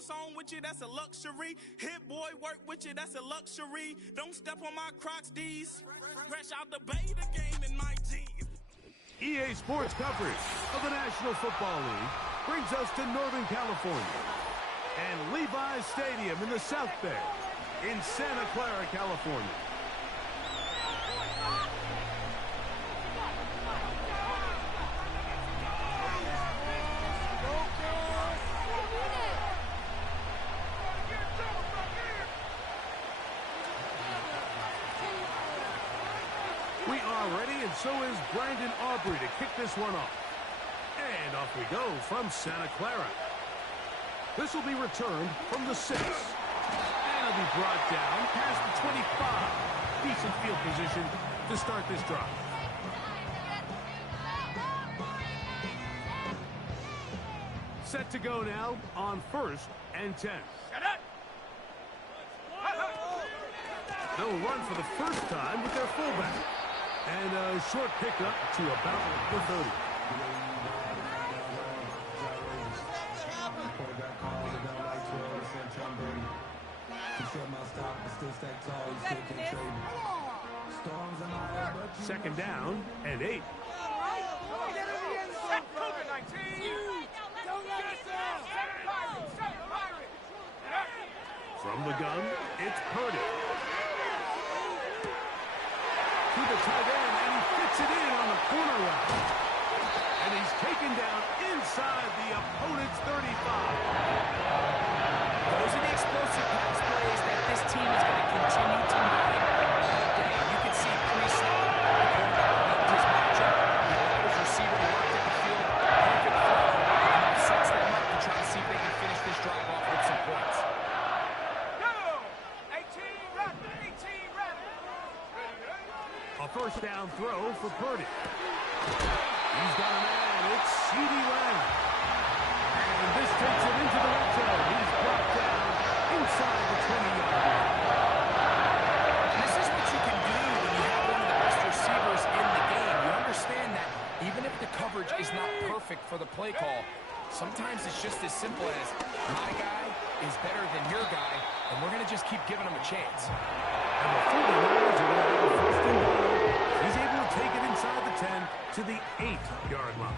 Sports on with you, that's a luxury. Hit boy work with you, that's a luxury. Don't step on my Crocs, D's. Fresh out the bay, the game in my jeans. EA Sports coverage of the National Football League brings us to Northern California and Levi's Stadium in the South Bay in Santa Clara, California. We are ready, and so is Brandon Aubrey to kick this one off. And off we go from Santa Clara. This will be returned from the 6. And it'll be brought down past the 25. Decent field position to start this drive. Set to go now on 1st and 10. They'll run for the first time with their fullback. And a short pickup to about the 30. Second down and 8. From the gun, it's Purdy. To the tight end, and he fits it in on the corner route. And he's taken down inside the opponent's 35. Those are the explosive pass plays that this team is going to continue to mine all day. You can see pre-snap, the quarterback read his matchup. He allowed his receiver to work at the field. Perfect throw. And that sets them up to try to see if they can finish this drive off with some points. A first down throw for Purdy. He's got a man. It's CeeDee Lamb. And this takes him into the red zone. He's brought down inside the 20-yard line. This is what you can do when you have one of the best receivers in the game. You understand that even if the coverage is not perfect for the play call, sometimes it's just as simple as my guy is better than your guy, and we're going to just keep giving him a chance. And the 49ers are going to have a first and goal. He's able to take it inside the 10 to the 8-yard line.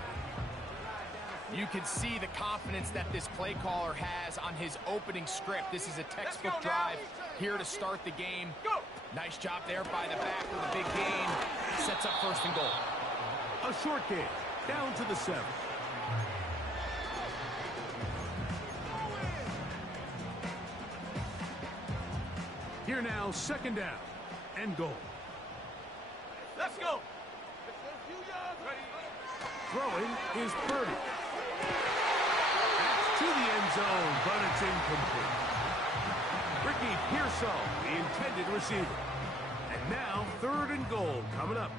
You can see the confidence that this play caller has on his opening script. This is a textbook drive here to start the game. Nice job there by the back with a big gain. Sets up first and goal. A short game, down to the 7. Here now, second down and goal. Let's go. Throwing is Purdy. That's to the end zone, but it's incomplete. Ricky Pearsall, the intended receiver. And now, third and goal coming up.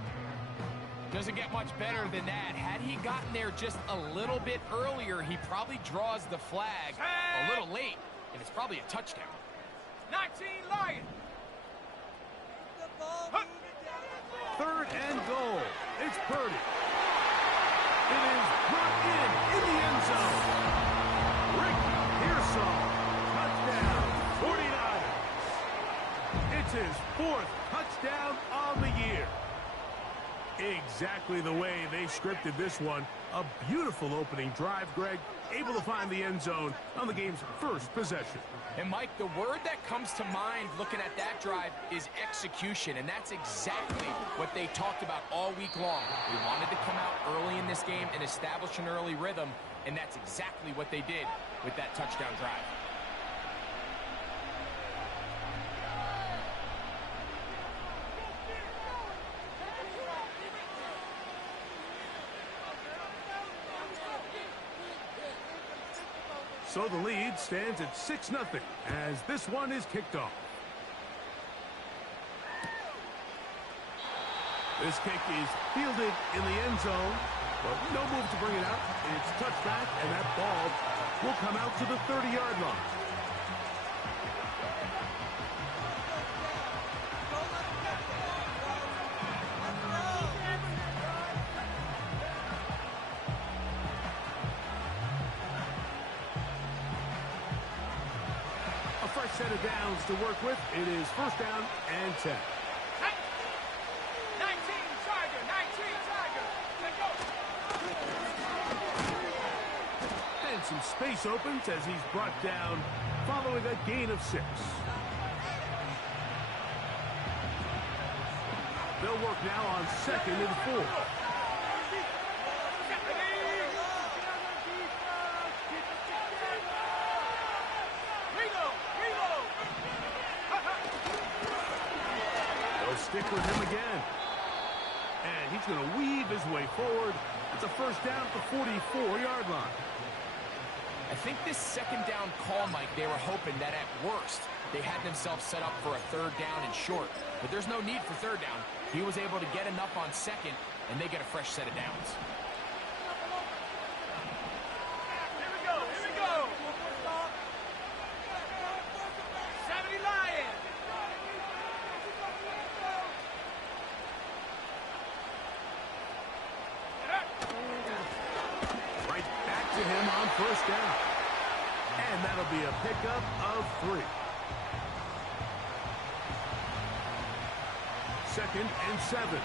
Doesn't get much better than that. Had he gotten there just a little bit earlier, he probably draws the flag a little late, and it's probably a touchdown. 19 Lions. Third and goal. It's Purdy. It is brought in the end zone. Ricky Pearsall, touchdown, 49ers. It's his 4th touchdown on the year. Exactly the way they scripted this one. A beautiful opening drive, Greg. Able to find the end zone on the game's first possession. And, Mike, the word that comes to mind looking at that drive is execution, and that's exactly what they talked about all week long. We wanted to come out early in this game and establish an early rhythm, and that's exactly what they did with that touchdown drive. So the lead stands at 6-0 as this one is kicked off. This kick is fielded in the end zone, but no move to bring it out. It's touchback, and that ball will come out to the 30-yard line. fresh set of downs to work with. It is first down and 10. 19 Charger, 19 Charger. Let's go. And some space opens as he's brought down following a gain of 6. They'll work now on 2nd and 4. They'll stick with him again. And he's going to weave his way forward. It's a first down at the 44-yard line. I think this second down call, Mike, they were hoping that at worst they had themselves set up for a third down and short. But there's no need for third down. He was able to get enough on second, and they get a fresh set of downs. Here we go, here we go. 70 Lions. Right back to him on first down. And that'll be a pickup of 3. 2nd and 7.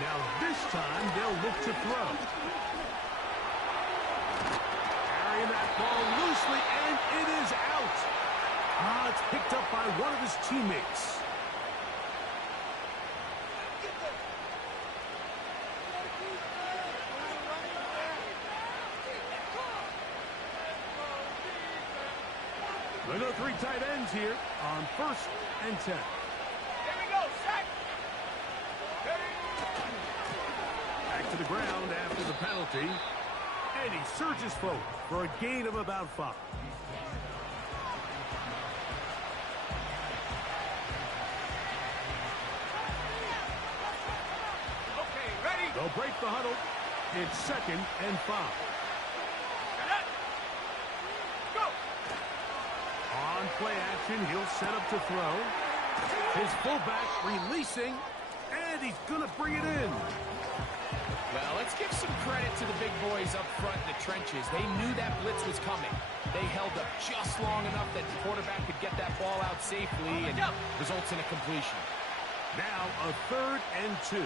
Now this time they'll look to throw. Carrying that ball loosely, and it is out. It's picked up by one of his teammates. They go 3 tight ends here on 1st and 10. Here we go, set. Back to the ground after the penalty. And he surges forward for a gain of about 5. Okay, ready. They'll break the huddle. It's 2nd and 5. On play action, he'll set up to throw. His fullback releasing, and he's going to bring it in. Well, let's give some credit to the big boys up front in the trenches. They knew that blitz was coming. They held up just long enough that the quarterback could get that ball out safely and results in a completion. Now a 3rd and 2.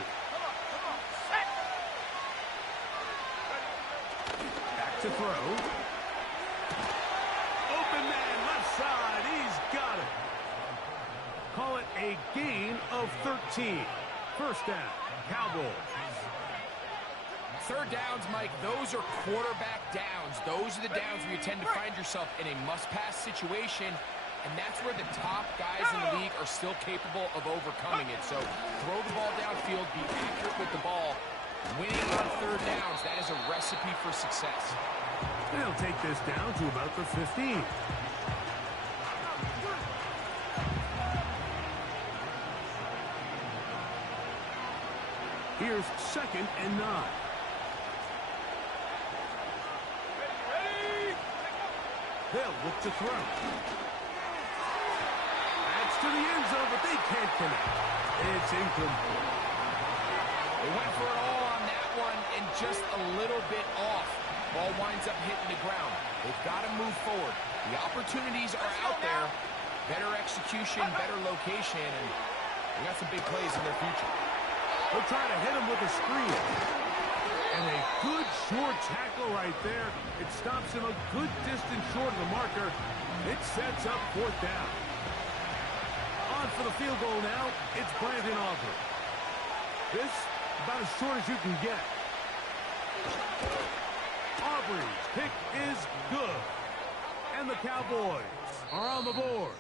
Back to throw. Open man, left side. He's got it. Call it a gain of 13. First down, Cowboys. Third downs, Mike, those are quarterback downs. Those are the downs where you tend to find yourself in a must-pass situation, and that's where the top guys in the league are still capable of overcoming it. So throw the ball downfield, be accurate with the ball. Winning on third downs, that is a recipe for success. They'll take this down to about the 15. Here's 2nd and 9. They'll look to throw. That's to the end zone, but they can't connect. It's incomplete. They went for it all on that one and just a little bit off. Ball winds up hitting the ground. They've got to move forward. The opportunities are out there. Better execution, better location, and they got some big plays in their future. They'll try to hit him with a screen. And a good short tackle right there. It stops him a good distance short of the marker. It sets up 4th down. On for the field goal now. It's Brandon Aubrey. This about as short as you can get. Aubrey's pick is good. And the Cowboys are on the board.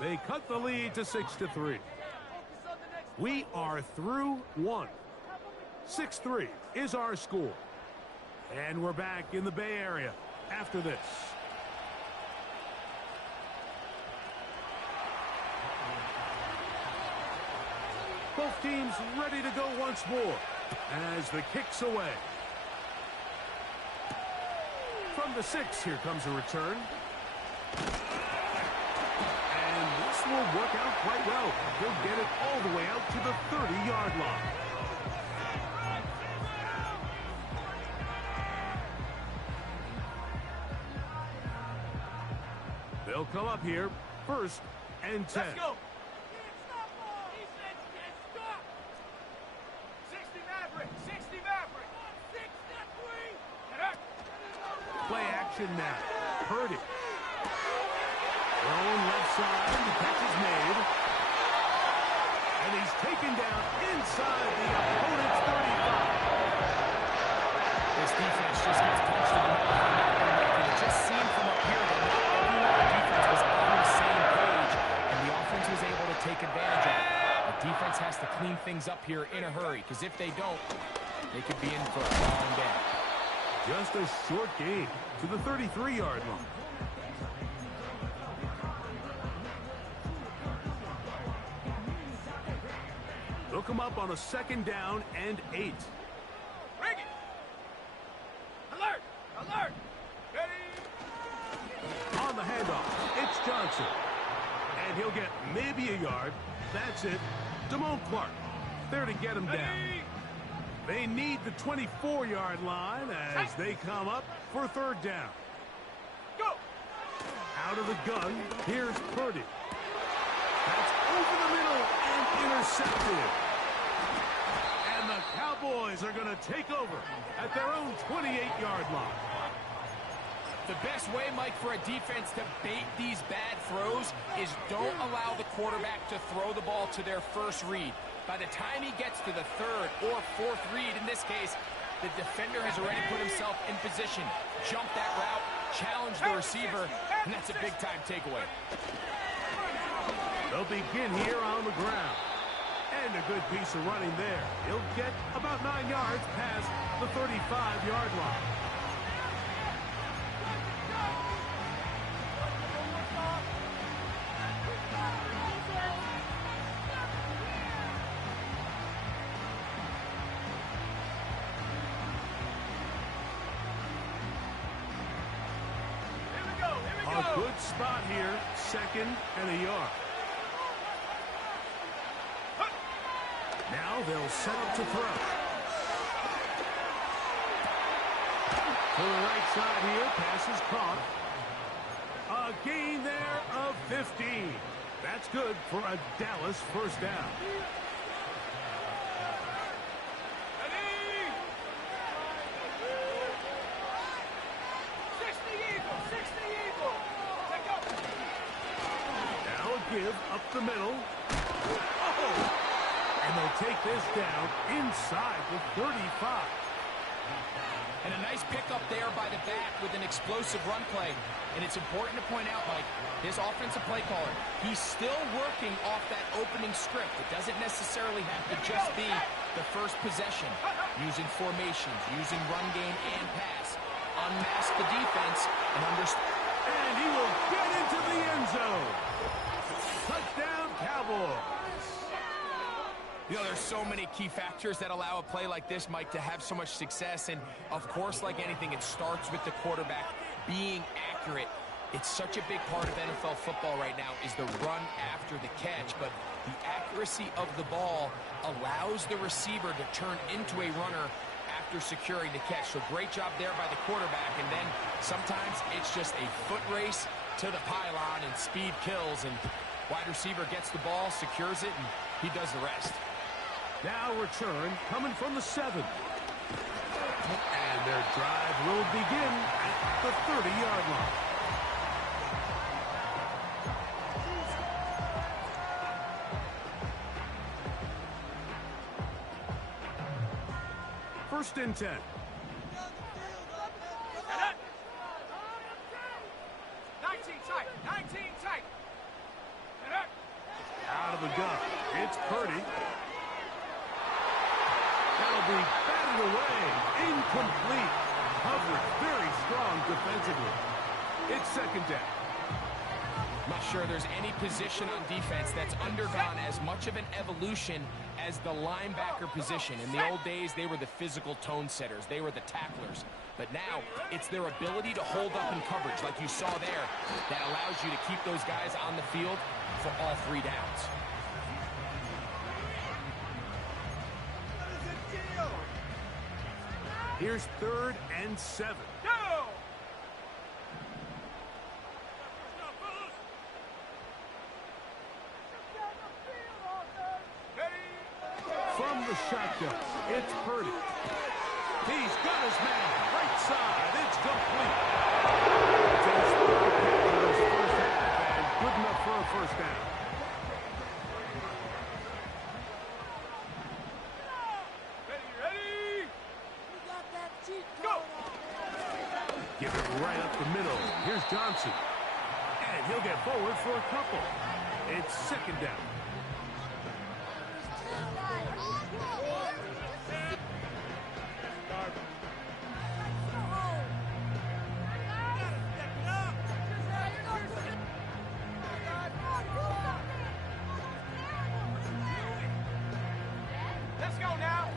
They cut the lead to 6-3. We are through 1. 6-3 is our score. And we're back in the Bay Area after this. Both teams ready to go once more as the kick's away. From the 6, here comes a return. And this will work out quite well. He'll get it all the way out to the 30-yard line. They'll come up here, 1st and 10. Let's go. Defense, can't stop. 60 Maverick. 60 Maverick. 6-3. Play action now. Purdy. Thrown left side. The catch is made. And he's taken down inside the opponent's 35. This defense just gets punched in the mouth. And it just seemed from up here that not everyone on defense was on the same page, and the offense was able to take advantage of it. The defense has to clean things up here in a hurry, because if they don't, they could be in for a long day. Just a short gain to the 33-yard line. They'll come up on a 2nd down and 8. Bring it. Alert. Alert. Ready. On the handoff, it's Johnson. And he'll get maybe a yard. That's it. Damone Clark there to get him down. They need the 24-yard line as they come up for 3rd down. Go. Out of the gun, here's Purdy. That's over the middle and intercepted. And the Cowboys are going to take over at their own 28-yard line. The best way, Mike, for a defense to bait these bad throws is don't allow the quarterback to throw the ball to their first read. By the time he gets to the 3rd or 4th read, in this case, the defender has already put himself in position. Jump that route, challenge the receiver, and that's a big-time takeaway. They'll begin here on the ground. And a good piece of running there. He'll get about 9 yards past the 35-yard line. A good spot here, 2nd and a yard. Now they'll set up to throw. To the right side here, pass is caught. A gain there of 15. That's good for a Dallas 1st down. Give up the middle. Oh! And they'll take this down inside the 35. And a nice pickup there by the back with an explosive run play. And it's important to point out, Mike, this offensive play caller, he's still working off that opening script. It doesn't necessarily have to just be the first possession. Using formations, using run game and pass. Unmask the defense and understand. And he will get into the end zone. Touchdown, Cowboys. You know, there's so many key factors that allow a play like this, Mike, to have so much success. And, of course, like anything, it starts with the quarterback being accurate. It's such a big part of NFL football right now is the run after the catch. But the accuracy of the ball allows the receiver to turn into a runner after securing the catch. So great job there by the quarterback. And then sometimes it's just a foot race to the pylon and speed kills. And wide receiver gets the ball, secures it, and he does the rest. Now return coming from the 7. And their drive will begin at the 30-yard line. First and 10. 19 tight. 19 tight. Out of the gun. It's Purdy. That'll be batted away. Incomplete. Coverage very strong defensively. It's 2nd down. I'm not sure there's any position on defense that's undergone as much of an evolution as the linebacker position. In the old days, they were the physical tone setters. They were the tacklers. But now, it's their ability to hold up in coverage, like you saw there, that allows you to keep those guys on the field for all 3 downs. Here's 3rd and 7. Go! the shotgun. It's Purdy. He's got his man. Right side. It's complete. Just his first half, and good enough for a first down. Ready? Go! Give it right up the middle. Here's Johnson. And he'll get forward for a couple. It's second down. Let's go now.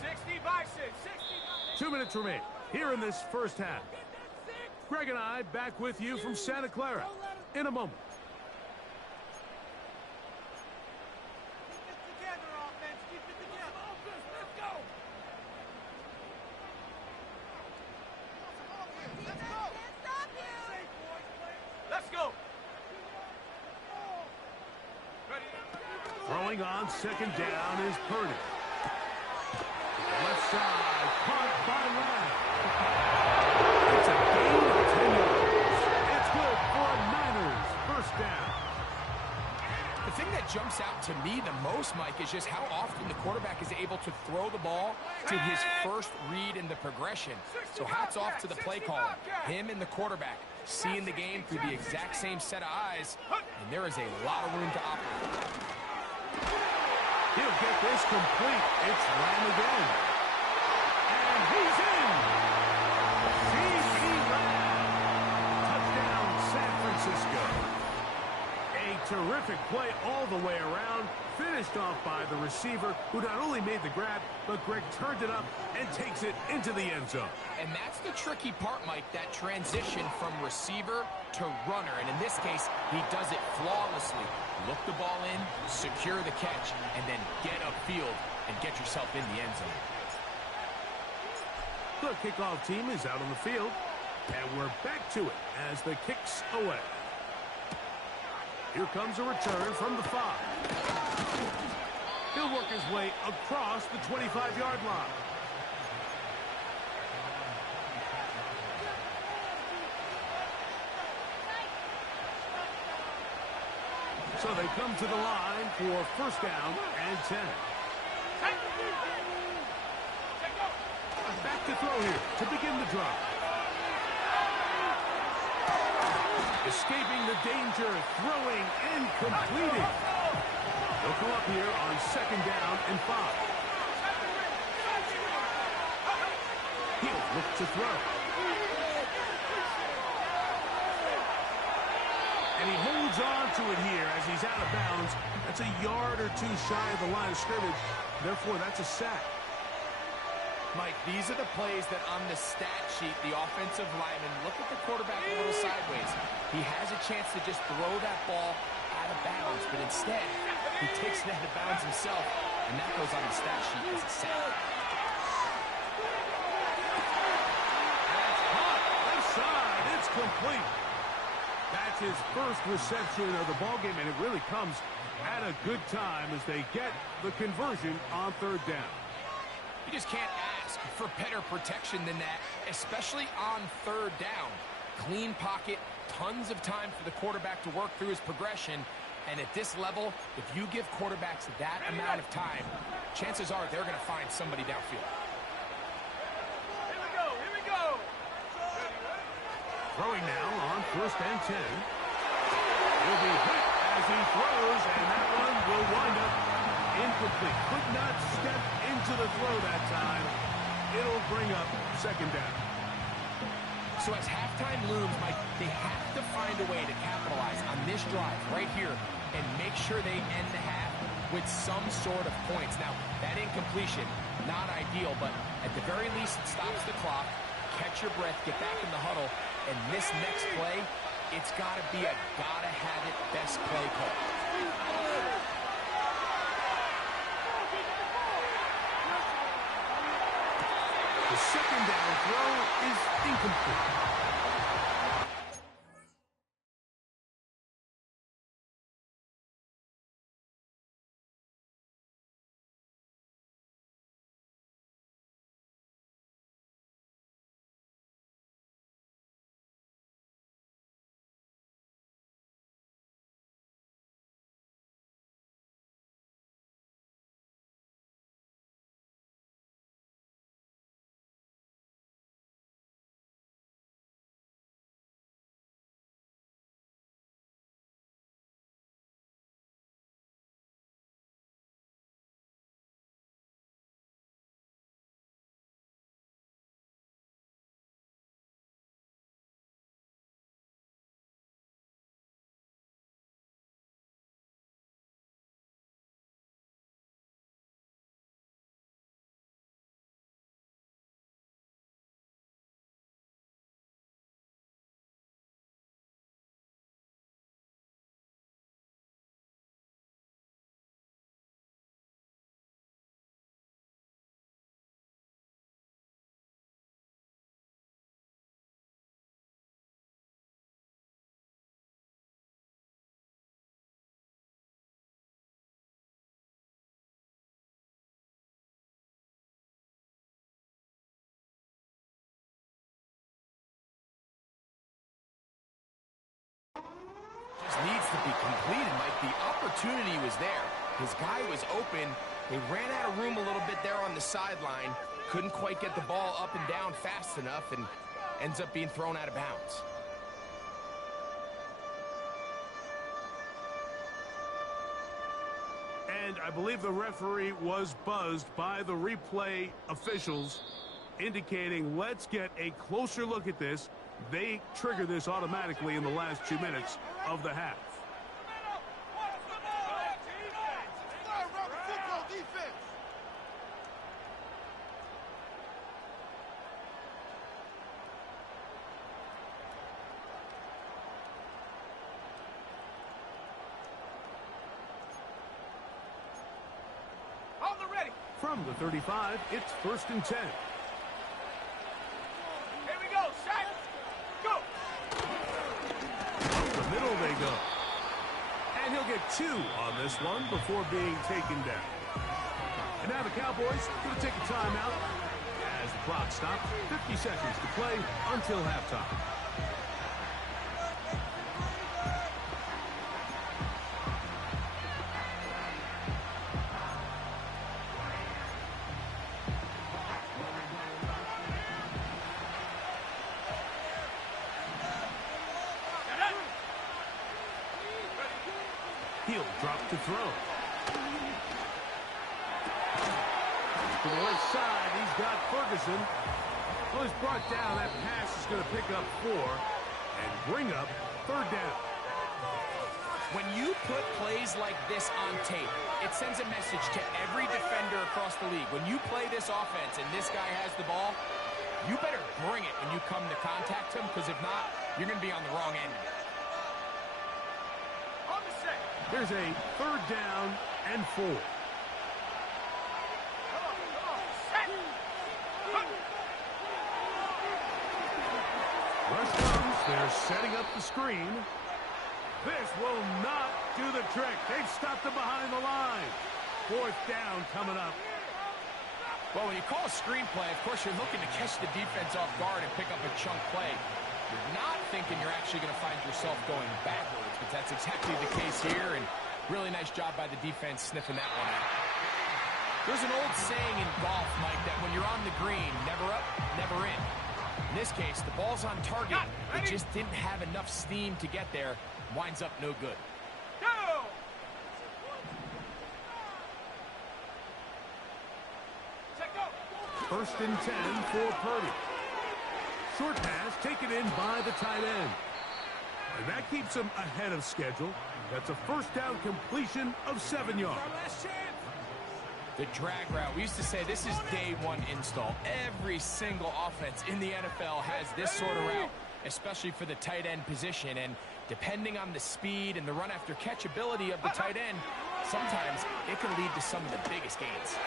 60 by 6. 60 by 2 minutes remain here in this first half. Greg and I back with you from Santa Clara in a moment. Keep it together, offense. Keep it together. Offense, let's go. Let's go. Let's go. Ready? Throwing on second down is Purdy. Left side, caught by Lamb. It's a gain of 10 yards. It's good for a Niners first down. The thing that jumps out to me the most, Mike, is just how often the quarterback is able to throw the ball to his first read in the progression. So hats off to the play caller. Him and the quarterback seeing the game through the exact same set of eyes, and there is a lot of room to operate. He'll get this complete. It's Lamb again. And he's in. C.C. Lamb. Touchdown, San Francisco. A terrific play all the way around. Finished off by the receiver, who not only made the grab, but Greg turned it up and takes it into the end zone. And that's the tricky part, Mike, that transition from receiver to runner. And in this case, he does it flawlessly. Look the ball in, secure the catch, and then get upfield and get yourself in the end zone. The kickoff team is out on the field, and we're back to it as the kick's away. Here comes a return from the 5. He'll work his way across the 25-yard line. So they come to the line for first down and 10. Back to throw here to begin the drive. Escaping the danger, throwing and completing. They'll come up here on second down and 5. He'll look to throw. And he holds on to it here as he's out of bounds. That's a yard or two shy of the line of scrimmage. Therefore, that's a sack. Mike, these are the plays that on the stat sheet, the offensive lineman look at the quarterback a little sideways. He has a chance to just throw that ball out of bounds, but instead, he takes it out of bounds himself, and that goes on the stat sheet as a sack. That's hot. Left side. It's complete. That's his first reception of the ballgame, and it really comes at a good time as they get the conversion on third down. You just can't ask for better protection than that, especially on third down. Clean pocket, tons of time for the quarterback to work through his progression, and at this level, if you give quarterbacks that amount of time, chances are they're going to find somebody downfield. Here we go. Here we go. Throwing now on first and 10. He'll be hit as he throws, and that one will wind up incomplete. Could not step into the throw that time. It'll bring up second down. So as halftime looms, Mike, they have to find a way to capitalize on this drive right here and make sure they end the half with some sort of points. Now, that incompletion, not ideal, but at the very least, it stops the clock. Catch your breath, get back in the huddle, and this next play, it's got to be a gotta-have-it best play call. The second down throw is incomplete. opportunity was there. His guy was open. They ran out of room a little bit there on the sideline. Couldn't quite get the ball up and down fast enough and ends up being thrown out of bounds. And I believe the referee was buzzed by the replay officials, indicating let's get a closer look at this. They trigger this automatically in the last 2 minutes of the half. From the 35, it's 1st and 10. Here we go, set, go! Up the middle they go. And he'll get 2 on this one before being taken down. And now the Cowboys going to take a timeout as the clock stops. 50 seconds to play until halftime. He'll drop to throw. To the left side, he's got Ferguson. Well, he's brought down. That pass is going to pick up 4 and bring up 3rd down. When you put plays like this on tape, it sends a message to every defender across the league. When you play this offense and this guy has the ball, you better bring it when you come to contact him, because if not, you're going to be on the wrong end of it. There's a 3rd down and 4. Rush comes. They're setting up the screen. This will not do the trick. They've stopped him behind the line. 4th down coming up. Well, when you call a screenplay, of course, you're looking to catch the defense off guard and pick up a chunk play. You're not thinking you're actually going to find yourself going backwards, but that's exactly the case here, and really nice job by the defense sniffing that one out. There's an old saying in golf, Mike, that when you're on the green, never up, never in. In this case, the ball's on target. It just didn't have enough steam to get there. Winds up no good. Go! 1st and 10 for Purdy. Short pass taken in by the tight end. And that keeps him ahead of schedule. That's a 1st down completion of 7 yards. The drag route. We used to say this is day 1 install. Every single offense in the NFL has this sort of route, especially for the tight end position. And depending on the speed and the run after catch ability of the tight end, sometimes it can lead to some of the biggest gains.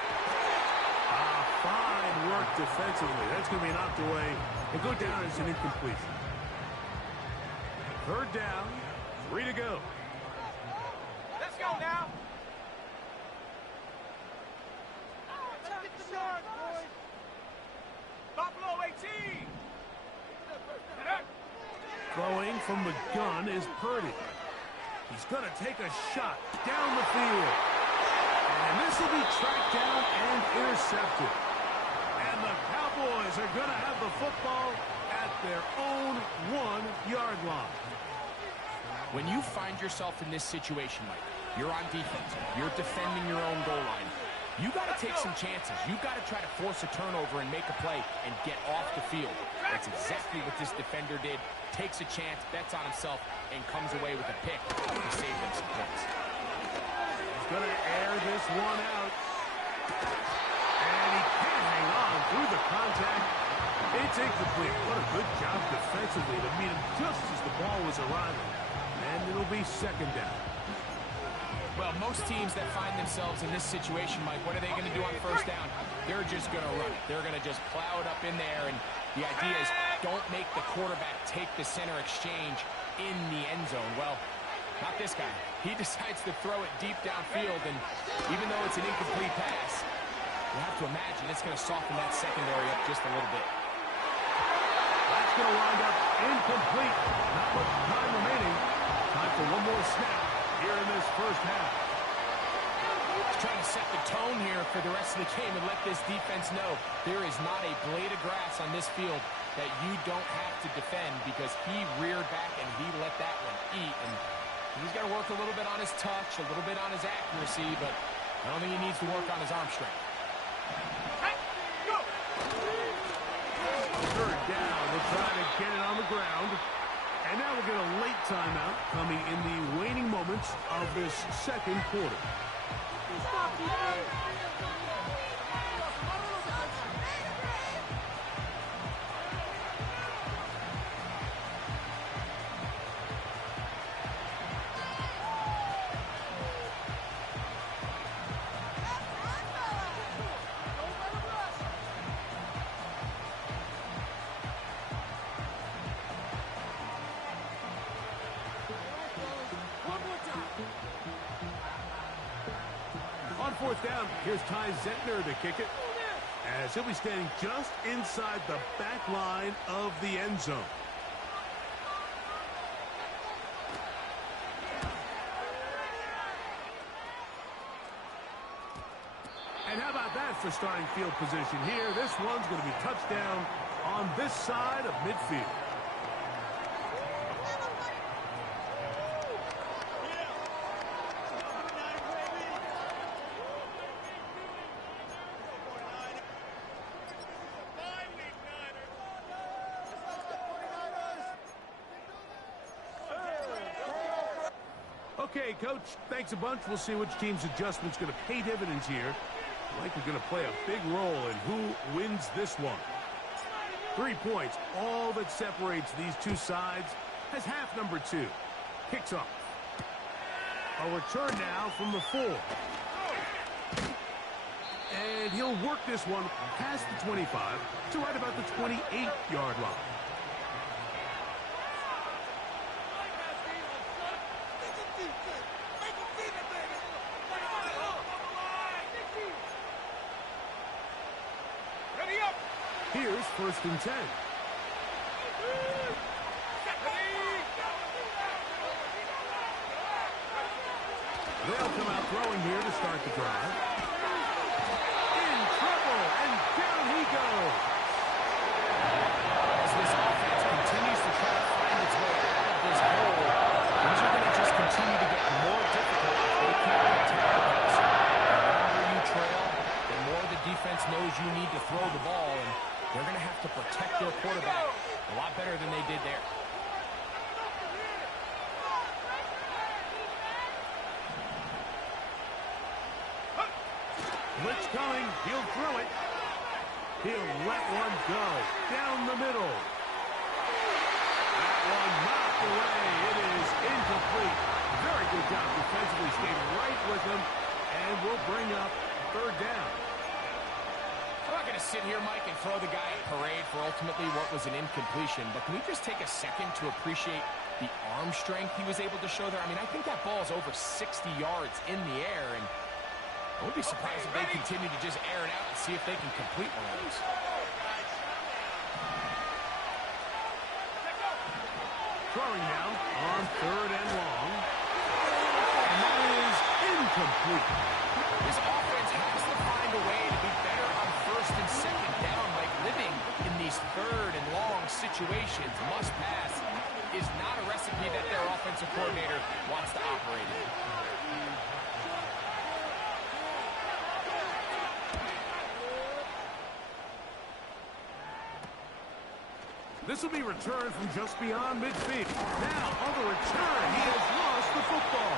Fine work defensively. That's going to be knocked away and go down as an incompletion. 3rd down, 3 to go. Let's go now. Let's get the yard, boys. Buffalo 18. Throwing from the gun is Purdy. He's going to take a shot down the field. And this will be tracked down and intercepted. And the Cowboys are going to have the football at their own 1-yard line. When you find yourself in this situation, Mike, you're on defense, you're defending your own goal line, you got to take some chances. You got to try to force a turnover and make a play and get off the field. That's exactly what this defender did. Takes a chance, bets on himself, and comes away with a pick to save them some points. He's going to air this one out. And he can't hang on through the contact. It's incomplete. What a good job defensively to meet him just as the ball was arriving. And it'll be 2nd down. Well, most teams that find themselves in this situation, Mike, what are they going to do on 1st down? They're just going to run it. They're going to just plow it up in there, and the idea is don't make the quarterback take the center exchange in the end zone. Well, not this guy. He decides to throw it deep downfield, and even though it's an incomplete pass, you have to imagine it's going to soften that secondary up just a little bit. That's going to wind up incomplete. Not much time remaining. Time for one more snap. here in this first half. He's trying to set the tone here for the rest of the game and let this defense know there is not a blade of grass on this field that you don't have to defend, because he reared back and he let that one eat. And he's got to work a little bit on his touch, a little bit on his accuracy, but I don't think he needs to work on his arm strength. Third down, we're trying to get it on the ground. And now we'll get a late timeout coming in the waning moments of this second quarter. On fourth down, here's Ty Zentner to kick it, as he'll be standing just inside the back line of the end zone. And how about that for starting field position here? This one's going to be touchdown on this side of midfield. Okay, Coach, thanks a bunch. We'll see which team's adjustment's going to pay dividends here. I think we're going to play a big role in who wins this one. 3 points, all that separates these two sides, as half number 2 kicks off. A return now from the 4. And he'll work this one past the 25 to right about the 28-yard line. Here's 1st and 10. They'll come out throwing here to start the drive. In trouble, and down he goes. As this offense continues to try to find its way out of this hole, things are going to just continue to get more difficult if they can't protect the passer. The longer you trail, the more the defense knows you need to throw the ball, and they're going to have to protect their quarterback a lot better than they did there. Blitz coming. He'll throw it. He'll let one go. Down the middle. That one knocked away. It is incomplete. Very good job defensively. Stayed right with him. And we'll bring up 3rd down. I'm not going to sit here, Mike, and throw the guy a parade for ultimately what was an incompletion, but can we just take a second to appreciate the arm strength he was able to show there? I mean, I think that ball is over 60 yards in the air, and I wouldn't be surprised if they continue to just air it out and see if they can complete one of those. Throwing now on 3rd and long. And that is incomplete. This offense has to find a way to be better on 1st and 2nd down, like living in these 3rd and long situations. Must pass is not a recipe that their offensive coordinator wants to operate in. This will be returned from just beyond midfield. Now, on the return, he has lost the football.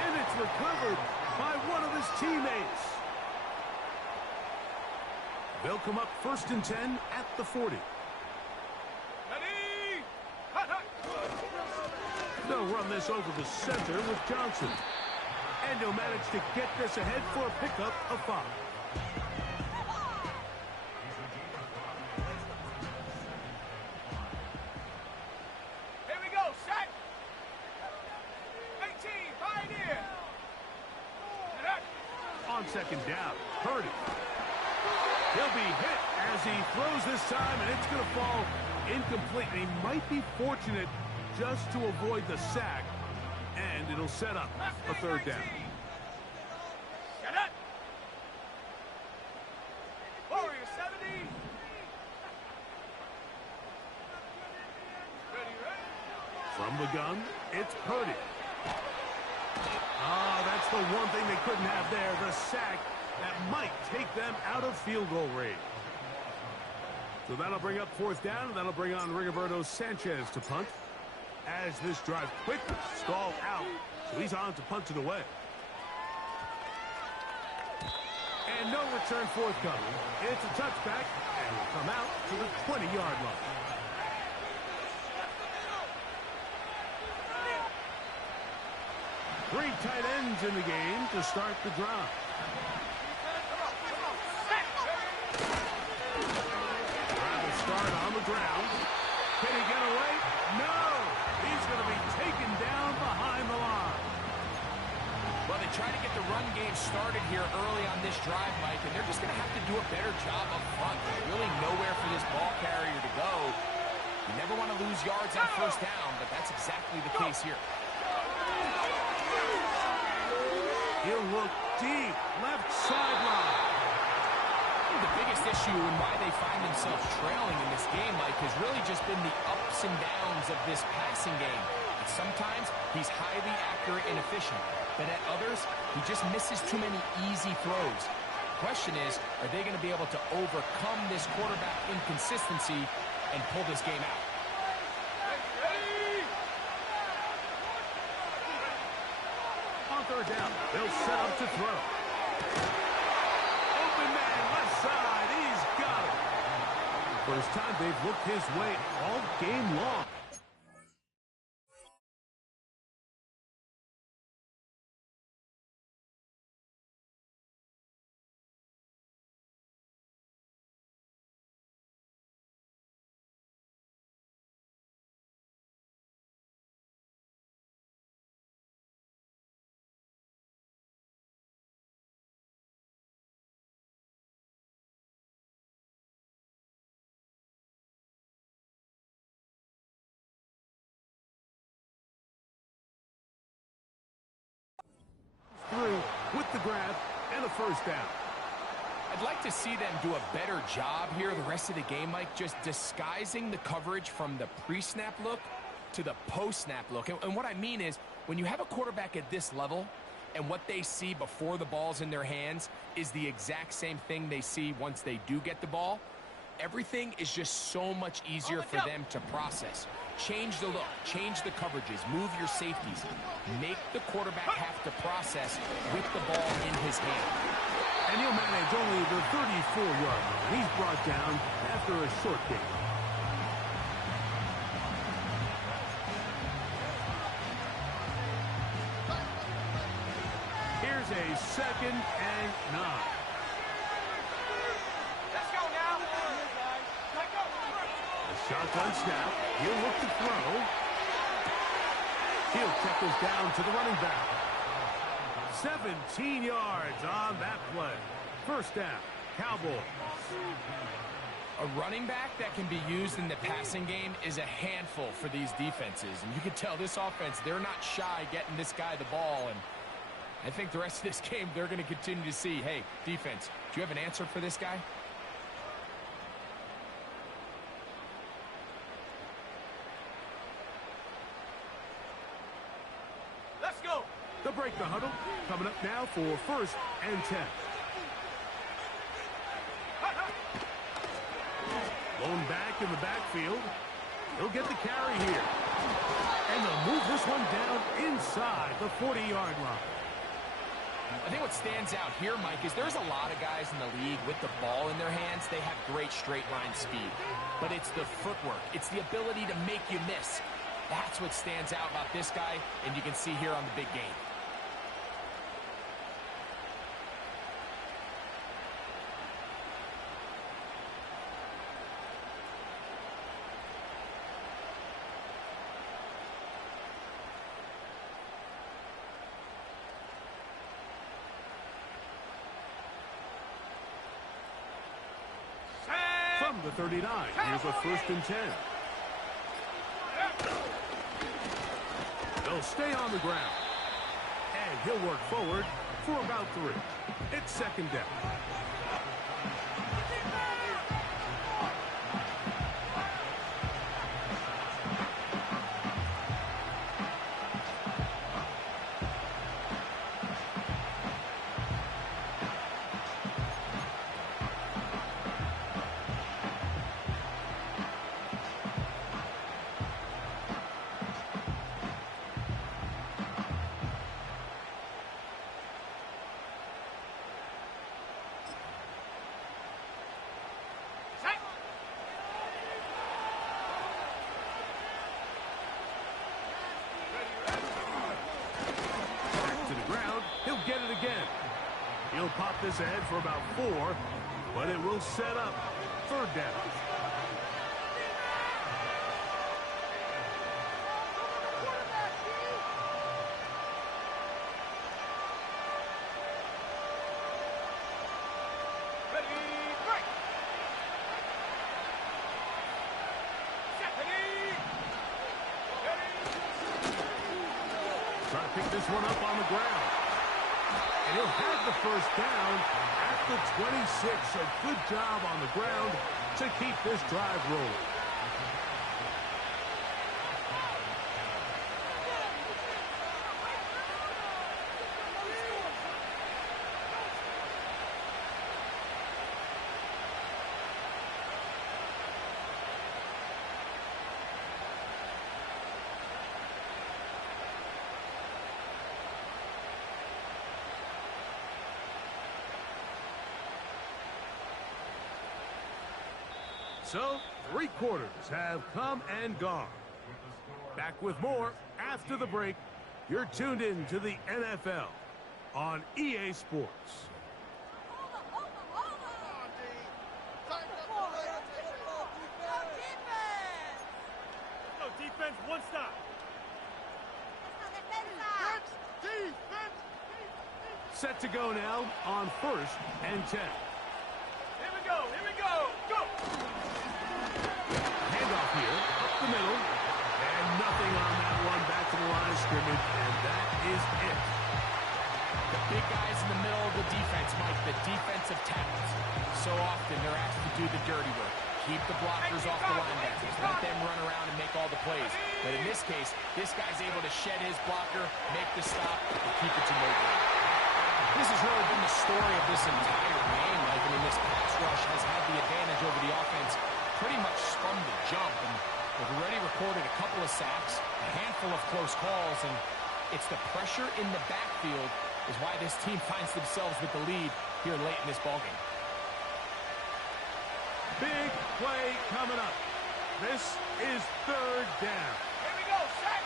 And it's recovered by one of his teammates. They'll come up 1st and 10 at the 40. They'll run this over the center with Johnson. And he'll manage to get this ahead for a pickup of 5. On 2nd down, Purdy. He'll be hit as he throws this time, and it's going to fall incomplete. And he might be fortunate just to avoid the sack. And it'll set up a third down. Get it! Warrior 70! From the gun, it's Purdy. That's the one thing they couldn't have there, the sack that might take them out of field goal range. So that'll bring up fourth down, and that'll bring on Rigoberto Sanchez to punt. As this drive quickly stalled out, so he's on to punt it away. And no return forthcoming. It's a touchback, and will come out to the 20-yard line. Three tight ends in the game to start the drive. Rather start on the ground. Can he get away? No! He's going to be taken down behind the line. Well, they try to get the run game started here early on this drive, Mike, and they're just going to have to do a better job up front. There's really nowhere for this ball carrier to go. You never want to lose yards on first down, but that's exactly the case here. He'll look deep, left sideline. The biggest issue and why they find themselves trailing in this game, Mike, has really just been the ups and downs of this passing game. And sometimes he's highly accurate and efficient, but at others, he just misses too many easy throws. The question is, are they going to be able to overcome this quarterback inconsistency and pull this game out? Third down. They'll set up to throw. Open man, left side. He's got it. First time they've looked his way all game long. Through with the grab and a first down. I'd like to see them do a better job here the rest of the game, Mike, just disguising the coverage from the pre-snap look to the post-snap look. And what I mean is, when you have a quarterback at this level and what they see before the ball's in their hands is the exact same thing they see once they do get the ball, everything is just so much easier for them to process. Change the look, change the coverages, move your safeties. Make the quarterback have to process with the ball in his hand. And he'll manage only the 34-yard line. He's brought down after a short gain. Here's a 2nd and 9. Let's go now! Shotgun snap. He'll look to throw. He'll check this down to the running back. 17 yards on that play. First down, Cowboys. A running back that can be used in the passing game is a handful for these defenses. And you can tell this offense, they're not shy getting this guy the ball. And I think the rest of this game, they're going to continue to see, hey, defense, do you have an answer for this guy? Let's go! They'll break the huddle. Coming up now for 1st and 10. Blown back in the backfield. He'll get the carry here. And they'll move this one down inside the 40-yard line. I think what stands out here, Mike, is there's a lot of guys in the league with the ball in their hands. They have great straight line speed. But it's the footwork. It's the ability to make you miss. That's what stands out about this guy, and you can see here on the big game. From the 39, here's a 1st and 10. They'll stay on the ground. And he'll work forward for about 3. It's second down. He'll pop this ahead for about 4, but it will set up third down. Try to pick this one up on the ground. And he'll have the first down at the 26. A good job on the ground to keep this drive rolling. So, 3 quarters have come and gone. Back with more after the break. You're tuned in to the NFL on EA Sports. No defense, one stop. Defense. Set to go now on 1st and 10. Here we go. Go. Handoff here, up the middle, and nothing on that one. Back to the line of scrimmage, and that is it. The big guys in the middle of the defense, Mike, the defensive tackles. So often they're asked to do the dirty work. Keep the blockers off the linebackers. Let them run around and make all the plays. But in this case, this guy's able to shed his blocker, make the stop, and keep it to no good. This has really been the story of this entire game. Like, I mean, this pass rush has had the advantage over the offense pretty much from the jump. And they've already recorded a couple of sacks, a handful of close calls, and it's the pressure in the backfield is why this team finds themselves with the lead here late in this ballgame. Big play coming up. This is third down. Here we go, set.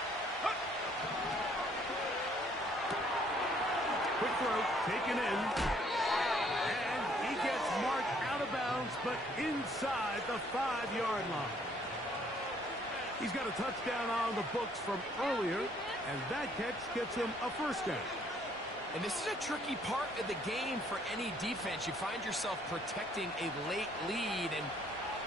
Quick throw, taken in. And he gets marked out of bounds, but inside the 5-yard line. He's got a touchdown on the books from earlier, and that catch gets him a first down. And this is a tricky part of the game for any defense. You find yourself protecting a late lead, and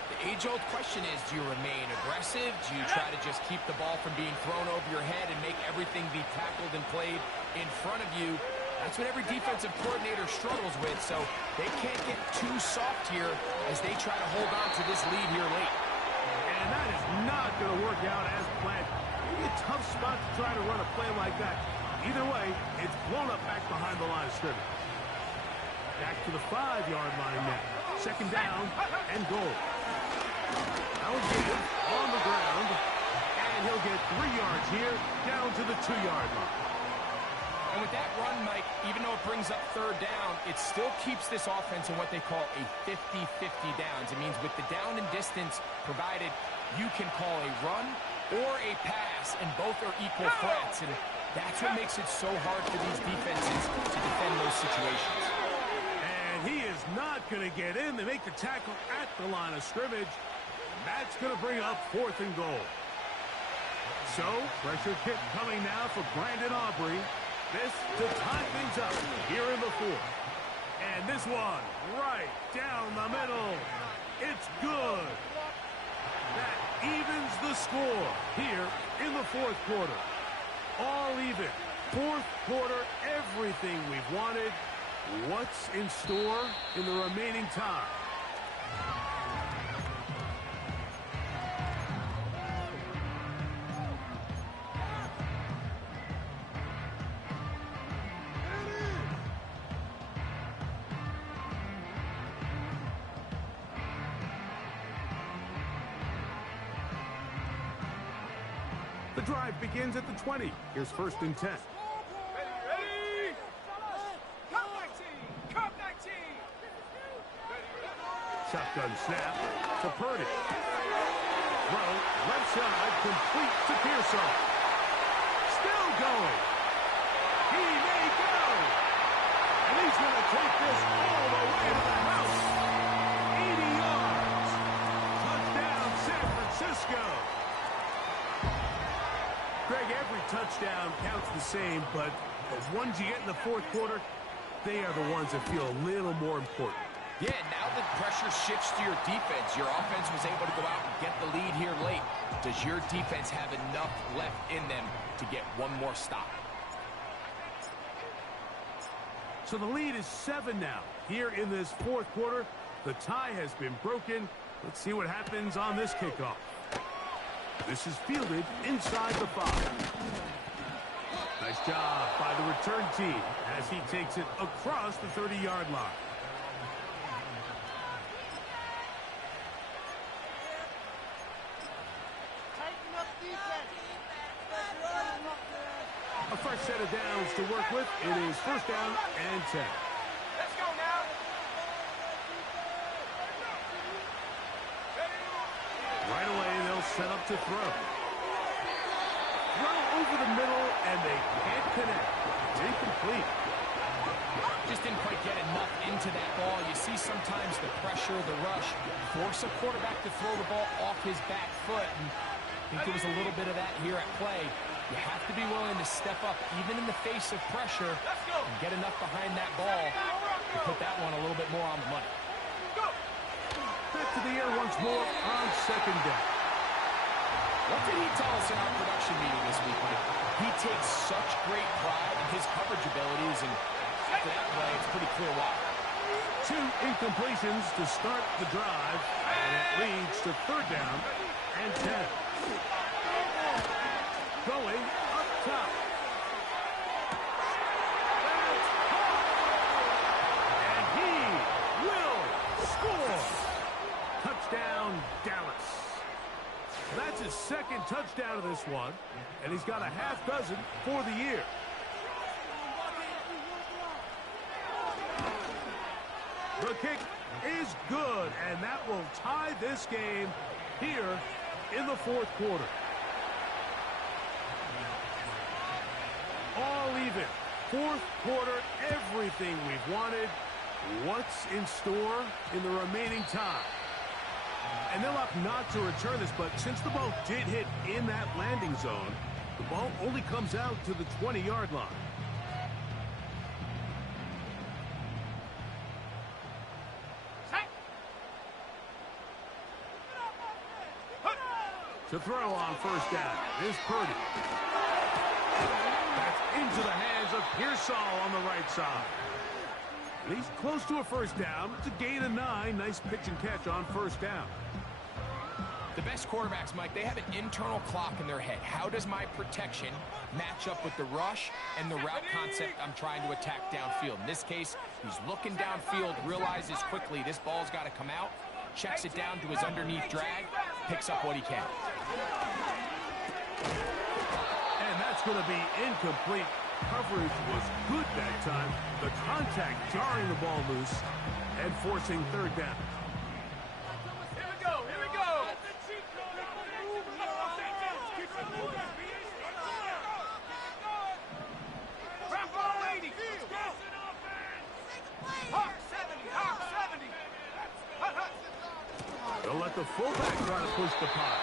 the age-old question is, do you remain aggressive? Do you try to just keep the ball from being thrown over your head and make everything be tackled and played in front of you? That's what every defensive coordinator struggles with, so they can't get too soft here as they try to hold on to this lead here late. And that is not going to work out as planned. Maybe a tough spot to try to run a play like that. Either way, it's blown up back behind the line of scrimmage. Back to the 5-yard line now. Second down and goal. Now give on the ground, and he'll get 3 yards here, down to the 2-yard line. And with that run, Mike, even though it brings up third down, it still keeps this offense in what they call a 50-50 downs. It means with the down and distance provided, you can call a run or a pass, and both are equal threats. And that's what makes it so hard for these defenses to defend those situations. And he is not going to get in. They make the tackle at the line of scrimmage. That's going to bring up 4th and goal. So, pressure kick coming now for Brandon Aubrey. This to tie things up here in the 4th. And this one right down the middle. It's good. That evens the score here in the 4th quarter. All even. Fourth quarter, everything we've wanted. What's in store in the remaining time? The drive begins at the 20. Here's 1st and 10. Ready? Come 19! Come 19! Shotgun snap to Purdy. Throw, left side, complete to Pearsall. Still going. He may go. And he's going to take this all the way to the house. 80 yards. Touchdown, San Francisco. Greg, every touchdown counts the same, but the ones you get in the fourth quarter, they are the ones that feel a little more important. Yeah, now that pressure shifts to your defense, your offense was able to go out and get the lead here late. Does your defense have enough left in them to get one more stop? So the lead is 7 now. Here in this fourth quarter, the tie has been broken. Let's see what happens on this kickoff. This is fielded inside the 5. Nice job by the return team as he takes it across the 30-yard line. Tighten up defense. A fresh set of downs to work with. It is 1st down and 10. Let's go now. Right away, they'll set up to throw. Throw over the middle, and they can't connect. It's incomplete. Just didn't quite get enough into that ball. You see sometimes the pressure, the rush, force a quarterback to throw the ball off his back foot. And I think there was a little bit of that here at play. You have to be willing to step up, even in the face of pressure, and get enough behind that ball to put that one a little bit more on the money. Back to the air once more on 2nd down. What did he tell us in our production meeting this week, Mike? He takes such great pride in his coverage abilities, and after that play, it's pretty clear why. 2 incompletions to start the drive, and it leads to 3rd down and 10. Going up top. And he will score. Touchdown, Dallas. That's his 2nd touchdown of this one, and he's got a half dozen for the year. The kick is good, and that will tie this game here in the fourth quarter. All even. Fourth quarter, everything we've wanted. What's in store in the remaining time? And they'll opt not to return this, but since the ball did hit in that landing zone, the ball only comes out to the 20-yard line. To throw on 1st down is Purdy. That's into the hands of Pearsall on the right side. And he's close to a 1st down. It's a gain of 9. Nice pitch and catch on 1st down. The best quarterbacks, Mike, they have an internal clock in their head. How does my protection match up with the rush and the route concept I'm trying to attack downfield? In this case, he's looking downfield, realizes quickly this ball's got to come out, checks it down to his underneath drag, picks up what he can. And that's going to be incomplete. Coverage was good that time. The contact jarring the ball loose and forcing 3rd down. Here we go. Here we go. Bravo, lady. Hawk 70. Hawk 70. They'll let the fullback try to push the punt.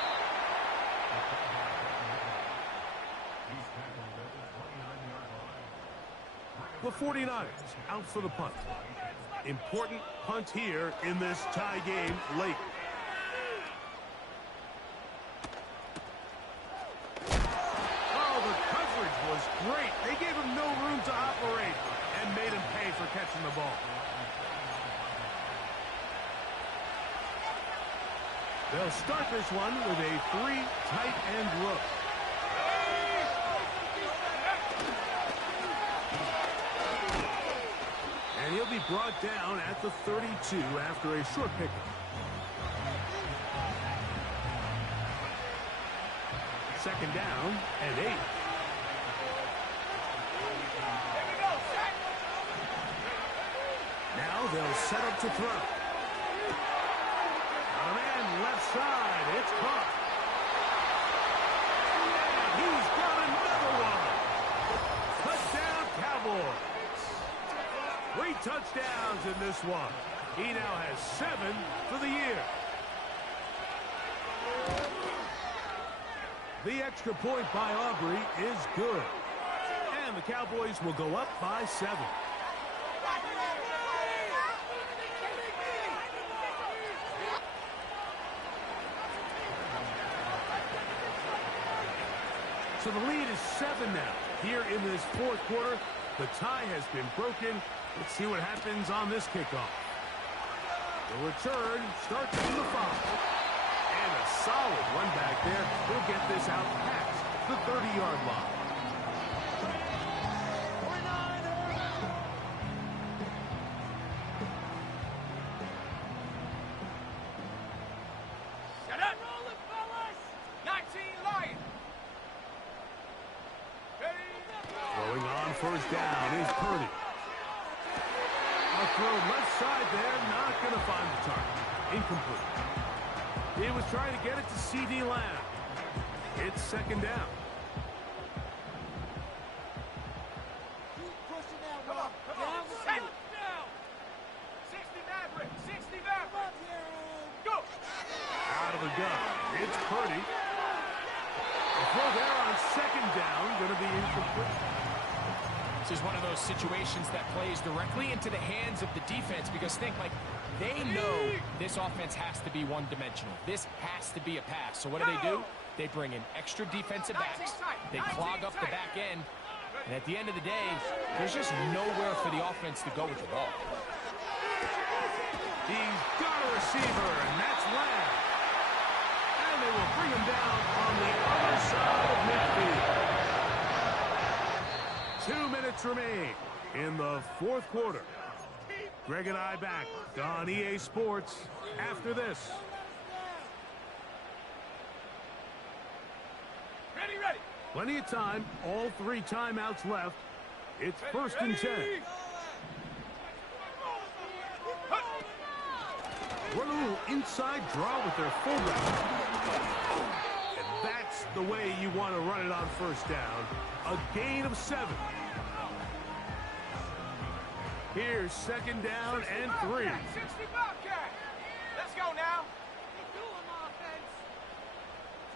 The 49ers out for the punt. Important punt here in this tie game late. Oh, the coverage was They'll start this one with a 3 tight end look. And he'll be brought down at the 32 after a short pickup. Second down and 8. Now they'll set up to throw. Got a man left side. It's caught. And he's got another one. Touchdown, Cowboys. 3 touchdowns in this one. He now has 7 for the year. The extra point by Aubrey is good. And the Cowboys will go up by 7. So the lead is 7 now. Here in this fourth quarter, the tie has been broken. Let's see what happens on this kickoff. The return starts from the 5. And a solid run back there. He'll get this out past the 30-yard line. Shut up! Roll it, fellas! 19 Lions! Throwing on first down is Purdy. A throw left side there, not going to find the target. Incomplete. He was trying to get it to C.D. Lamb. It's second down. Keep pushing that rock. Set down! 60 Maverick! 60 Maverick! Go! Out of the gun. It's Purdy. The throw there on second down, going to be incomplete. This is one of those situations that plays directly into the hands of the defense because think, like, they know this offense has to be one-dimensional. This has to be a pass. So what do? They bring in extra defensive backs. They clog up the back end. And at the end of the day, there's just nowhere for the offense to go with the ball. He's got a receiver, and that's Lamb. And they will bring him down on the other side of midfield. 2 minutes remain in the fourth quarter. Greg and I back on EA Sports after this. Ready. Plenty of time, all 3 timeouts left. It's first and 10. Run a little inside draw with their fullback. And that's the way you want to run it on first down. A gain of 7. Here's second down and 3. 60 Bobcat! Let's go now!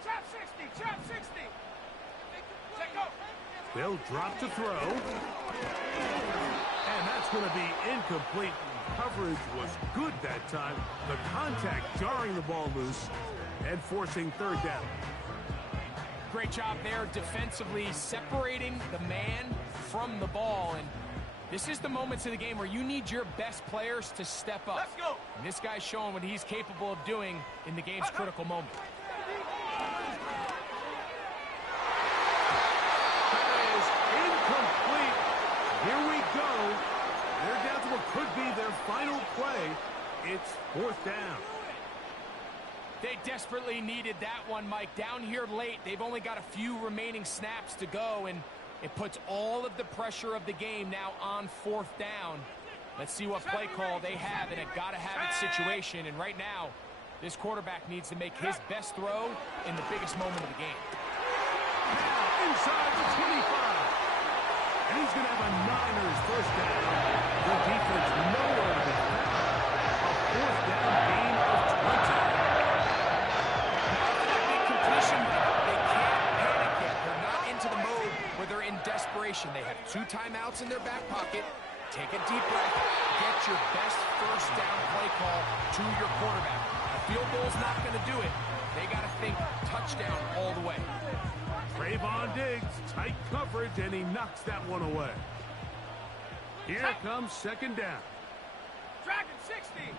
Chop 60! Chop 60! Check go! They'll drop to throw. And that's going to be incomplete. Coverage was good that time. The contact jarring the ball loose and forcing third down. Great job there defensively, separating the man from the ball. And this is the moments of the game where you need your best players to step up. Let's go. And this guy's showing what he's capable of doing in the game's critical moment. That is incomplete. Here we go. They're down to what could be their final play. It's fourth down. They desperately needed that one, Mike. Down here late, they've only got a few remaining snaps to go, and it puts all of the pressure of the game now on fourth down. Let's see what play call they have in a gotta-have-it situation. And right now, this quarterback needs to make his best throw in the biggest moment of the game. Now inside the 25. And he's going to have a Niners first down. The defense nowhere to be found. A fourth down gain of 20. Completion, they can't panic yet. They're not into the mode where they're in desperation. They have 2 timeouts in their back pocket. Take a deep breath. Get your best first down play call to your quarterback. A field goal's not going to do it. They got to think touchdown all the way. Trayvon Diggs, tight coverage, and he knocks that one away. Here comes second down. Dragon 60.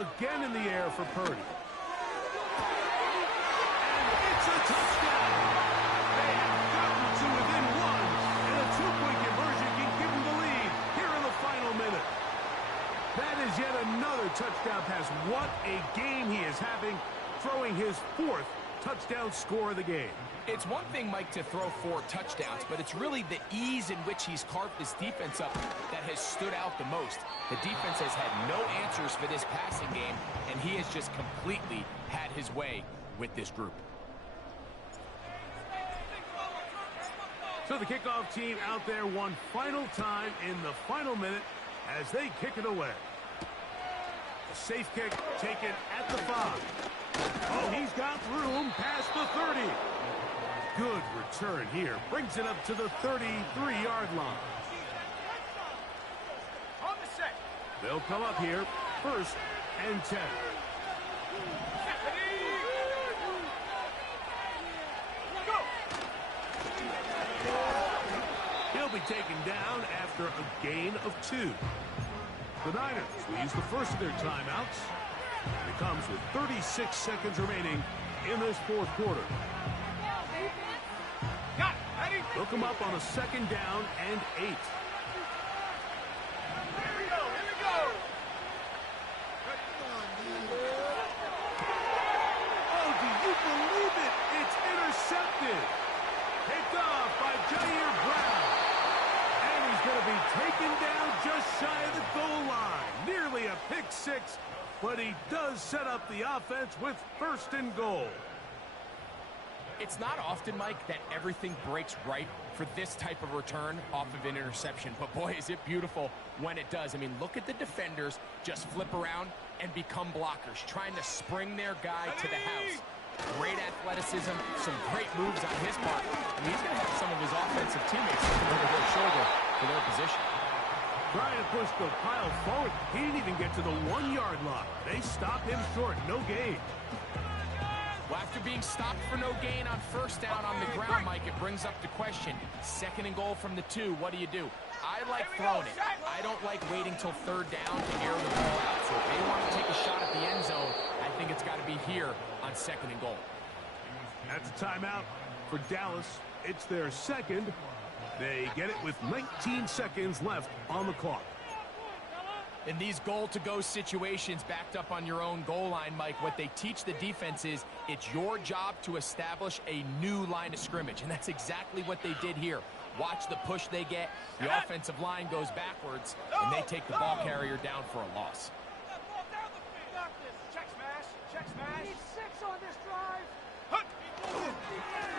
Again in the air for Purdy. And it's a touchdown. They have gotten to within one, and a two-point conversion can give them the lead here in the final minute. That is yet another touchdown pass. What a game he is having, throwing his fourth touchdown score of the game. It's one thing, Mike, to throw 4 touchdowns, but it's really the ease in which he's carved this defense up that has stood out the most. The defense has had no answers for this passing game, and he has just completely had his way with this group. So the kickoff team out there one final time in the final minute as they kick it away. A safe kick taken at the 5. Oh, he's got room past the 30. Good return here. Brings it up to the 33-yard line. On the set. They'll come up here, 1st and 10. Go. He'll be taken down after a gain of 2. The Niners will use the first of their timeouts. It comes with 36 seconds remaining in this fourth quarter. Got it. Ready? They'll come up on a 2nd down and 8. Here we go. Here we go. Oh, do you believe it? It's intercepted. Picked off by Jair Brown. And he's going to be taken down just shy of the goal line. Nearly a pick 6, but he does set up the offense with 1st and goal. It's not often, Mike, that everything breaks right for this type of return off of an interception. But, boy, is it beautiful when it does. I mean, look at the defenders just flip around and become blockers, trying to spring their guy to the house. Great athleticism, some great moves on his part. And he's going to have some of his offensive teammates looking over their shoulder for their position. Trying to push the pile forward. He didn't even get to the 1-yard line. They stop him short. No gain. Well, after being stopped for no gain on 1st down on the ground, Mike, it brings up the question. 2nd and goal from the 2. What do you do? I like throwing it. I don't like waiting till 3rd down to air the ball out. So if they want to take a shot at the end zone, I think it's got to be here on 2nd and goal. That's a timeout for Dallas. It's their 2nd. They get it with 19 seconds left on the clock. In these goal-to-go situations backed up on your own goal line, Mike, what they teach the defense is it's your job to establish a new line of scrimmage, and that's exactly what they did here. Watch the push they get. The offensive line goes backwards, and they take the ball carrier down for a loss. That ball down the field. Got this. Check smash. Check smash. Need 6 on this drive.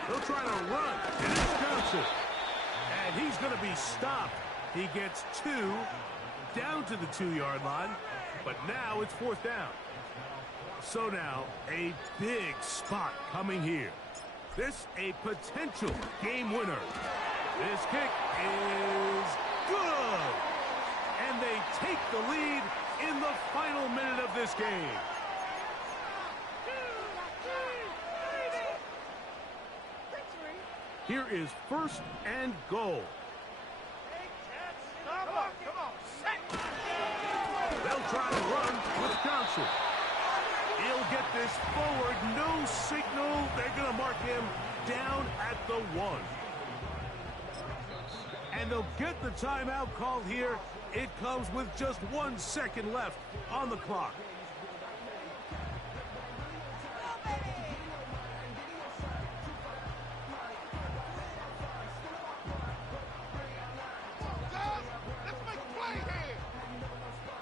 They'll try to run, and it's Johnson. And he's going to be stopped. He gets 2 down to the 2-yard line, but now it's 4th down. So now a big spot coming here. This a potential game winner. This kick is good. And they take the lead in the final minute of this game. Here is 1st and goal. Come on. Come on. Set. They'll try to run with Johnson. He'll get this forward. No signal. They're going to mark him down at the 1. And they'll get the timeout called here. It comes with just 1 second left on the clock.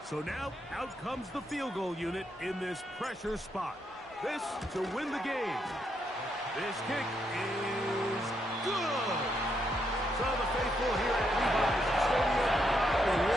So now, out comes the field goal unit in this pressure spot. This to win the game. This kick is good. So the faithful here at Levi's Stadium